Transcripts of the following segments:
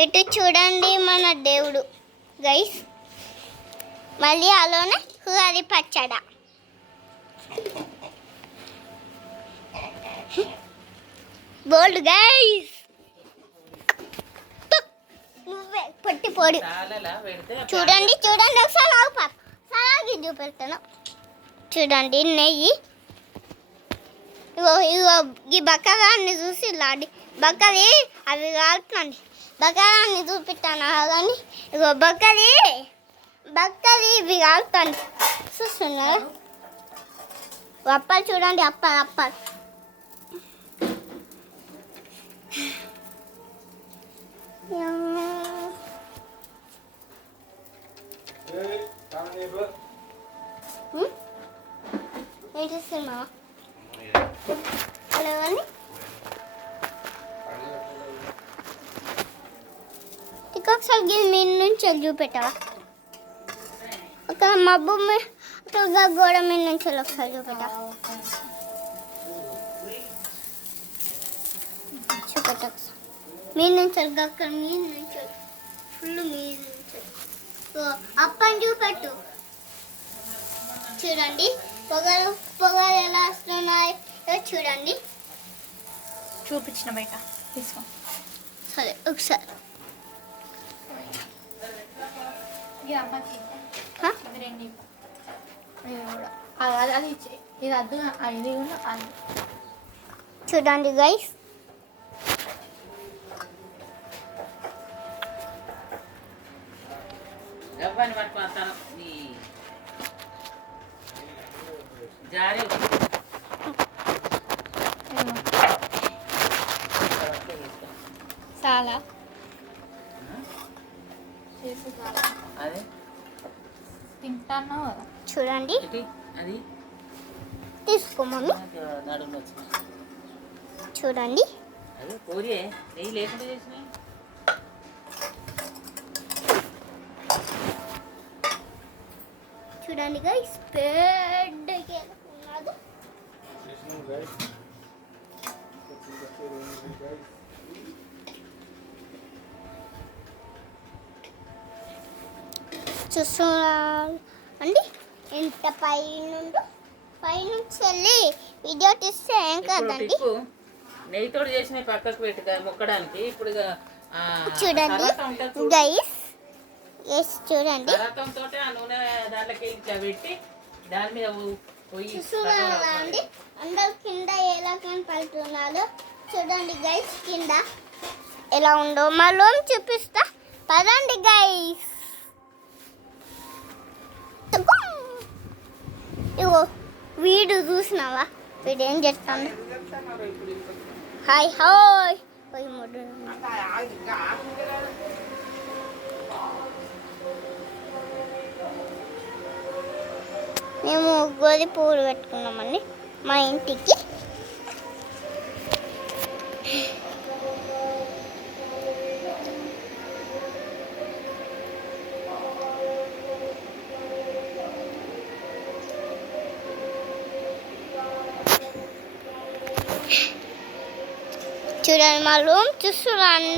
ఇటు చూడండి మన దేవుడు గైస్. మళ్ళీ అలానే ఉగాది పచ్చడ. బోల్డ్ గైస్. నువ్వే పొట్టి పొడి చూడండి చూడండి ఒకసారి ఆగు పాప. సరాగి చూపెడతాను చూడండి. నెయ్యి ఇగో ఇగో ఈ బక్కగాన్ని చూసి లాడి బక్కది అవి కాలుతుంది. బక్కగాన్ని చూపిస్తాను కానీ ఇగో బక్కది ఇవి కాలుతుంది చూస్తున్నారు. అప్పాలు చూడండి అప్పాలు ఏంటి సినిమా హలో అని ఇంకొకసారి మీ నుంచి చూపెట్టావా? ఒక మబ్బు గోడ మీద నుంచి ఒకసారి చూపెట్టా చూపెట్ట మీ నుంచి అక్కడ మీద నుంచి ఫుల్ మీద నుంచి అప్పని చూపెట్టు. చూడండి పొగలు ఎలా వస్తున్నాయో చూడండి. చూపించిన బయట తీసుకో. సరే ఒకసారి చూడండి గైస్. చాలా తింటాను చూడండి. తీసుకో మమ్మీ చూడండి. చూడండి గైస్ పెద్దగా ఉన్నది. చూస్తున్నారు అండి ఎంత పైనుంచి వెళ్ళి వీడియో తీస్తే ఏం కాదండి. నెయ్యితో చేసిన పక్కకు పెట్టుగా మొక్కడానికి ఇప్పుడు చూడండి గైస్. ఎస్ చూడండి ఆ నూనె దాంట్లోకి పెట్టి దాని మీద చూస్తున్నారండి. అందరు కింద ఎలా కనపడుతున్నారు చూడండి గైస్. కింద ఎలా ఉందో మా రూమ్ చూపిస్తా పదండి గైస్. ఇగో వీడు చూసినావా? వీడు ఏం చేస్తాను హాయ్ హాయ్ మేము గోధి పువ్వులు పెట్టుకున్నామండి మా ఇంటికి. చూడండి మా రూమ్ చూస్తున్నా అని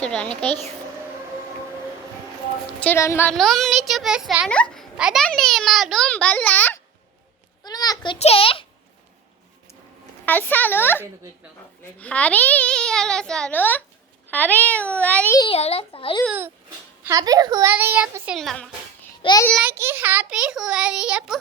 చూడండి గైస్. చూడండి మా రూమ్ని చూపిస్తాను అదండి మా రూమ్ బల్ల. ఇప్పుడు మా కుర్చీ అలసాలు హబీ అలసాలు హ్యాపీ హువారీ చెప్పు సినిమా వెళ్ళకి హ్యాపీ హువారీ చెప్పు.